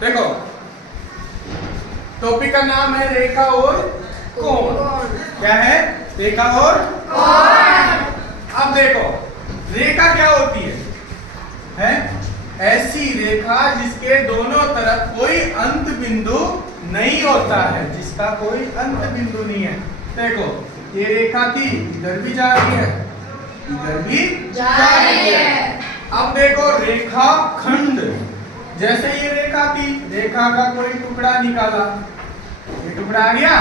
देखो टॉपिक का नाम है रेखा और कोण। क्या है? रेखा और कोण। अब देखो रेखा क्या होती है? ऐसी रेखा जिसके दोनों तरफ कोई अंत बिंदु नहीं होता है, जिसका कोई अंत बिंदु नहीं है। देखो ये रेखा थी, इधर भी जा रही है, इधर भी जा रही है। अब देखो रेखा खंड, जैसे ये रेखा थी, रेखा का कोई टुकड़ा निकाला, ये टुकड़ा आ गया।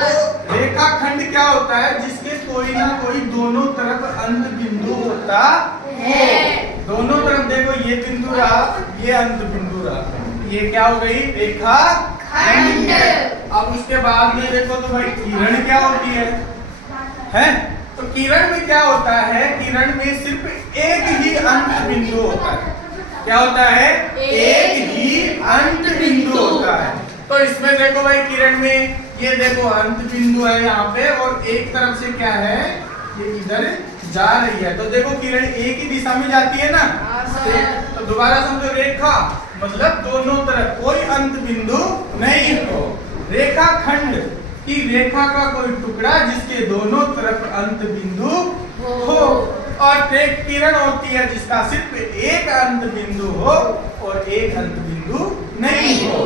तो रेखा खंड क्या होता है? जिसके कोई ना कोई दोनों तरफ अंत बिंदु होता है। दोनों तरफ देखो ये बिंदु रहा, ये अंत बिंदु रहा, ये क्या हो गई? रेखा खंड। अब उसके बाद में देखो तो भाई किरण क्या होती है? तो किरण में क्या होता है? किरण में सिर्फ एक ही अंत बिंदु होता है। क्या होता है? एक ही अंत बिंदु होता है। तो इसमें देखो भाई किरण में ये देखो अंत बिंदु है यहाँ पे, और एक तरफ से क्या है? ये इधर जा रही है। तो देखो किरण एक ही दिशा में जाती है ना। तो दोबारा समझो, रेखा मतलब दोनों तरफ कोई अंत बिंदु नहीं हो। रेखा खंड की रेखा का कोई टुकड़ा जिसके दोनों तरफ अंत बिंदु हो। और एक किरण होती है जिसका सिर्फ एक अंत बिंदु हो और एक अंत बिंदु नहीं हो।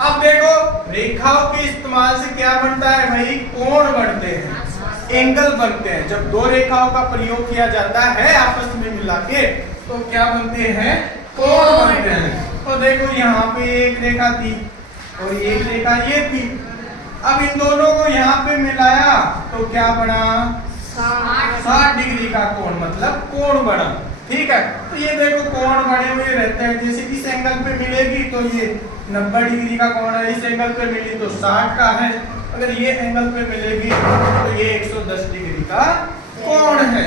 अब देखो रेखाओं के इस्तेमाल से क्या बनता है भाई? कोण बनते हैं, एंगल बनते हैं। जब दो रेखाओं का प्रयोग किया जाता है आपस में मिला के, तो क्या बनते हैं? कोण बनते हैं। तो देखो यहाँ पे एक रेखा थी और एक रेखा ये थी। अब इन दोनों को यहाँ पे मिलाया तो क्या बना? 60 डिग्री का कोण, मतलब कोण बना। ठीक है, तो ये देखो कोण बने हुए रहते हैं। जैसे इस एंगल पे मिलेगी तो ये 90 डिग्री का कोण है, इस एंगल पे मिली तो 60 का है, अगर ये एंगल पे मिलेगी तो ये 110 डिग्री का कोण है।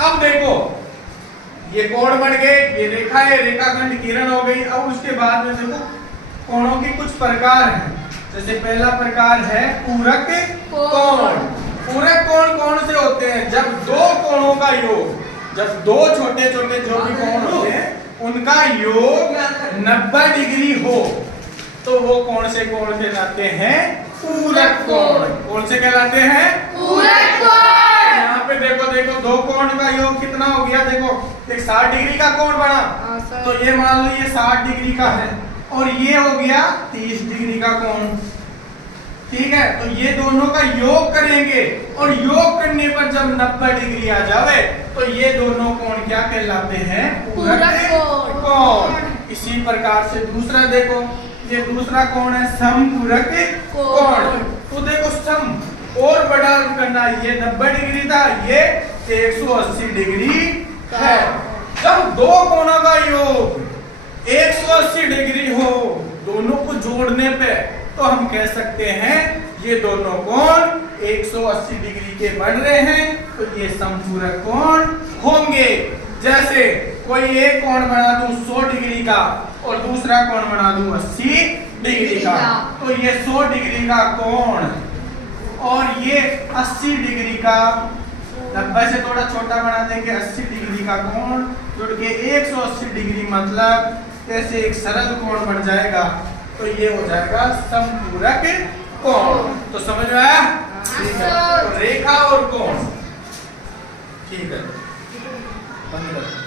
अब देखो ये कोण बन गए, ये रेखा है, रेखाखंड किरण हो गई। अब उसके बाद में देखो कोणों के कुछ प्रकार हैं। जैसे पहला प्रकार है पूरक कोण। पूरक कोण कौन से होते हैं? जब दो कोणों का योग, जब दो छोटे छोटे जो भी कोण होते हैं उनका योग 90 डिग्री हो तो वो कौन से कोण कहलाते हैं? पूरक कोण। कौन से कहलाते हैं? पूरक कोण। यहाँ पे देखो दो कोण का योग कितना हो गया? देखो एक 60 डिग्री का कोण बना, तो ये मान लो ये 60 डिग्री का है, और ये हो गया 30 डिग्री का कोण। ठीक है, तो ये दोनों का योग करेंगे, और योग करने पर जब 90 डिग्री आ जावे तो ये दोनों कोण क्या कहलाते हैं? पूरक कोण। इसी प्रकार से दूसरा देखो, ये दूसरा कोण है समपूरक कोण। तो देखो सम और बड़ा करना, ये 90 डिग्री था, ये 180 डिग्री है। जब दो कोणों का योग 180 डिग्री हो, दोनों को जोड़ने पे, तो हम कह सकते हैं ये दोनों कोण 180 डिग्री के बन रहे हैं, तो ये समपूरक कोण होंगे। जैसे कोई एक कोण बना दूं 100 डिग्री का और दूसरा कोण बना दूं 80 डिग्री का, तो ये 100 डिग्री का कोण और ये 80 डिग्री का, 90 से थोड़ा छोटा बना देंगे, 80 डिग्री का कोण जुड़ के 180 डिग्री, मतलब ऐसे एक सरल कोण बन जाएगा। तो ये हो जाएगा समपूरक कोण। तो समझ में आया? ठीक है, तो रेखा और कोण। ठीक है, बंद कर।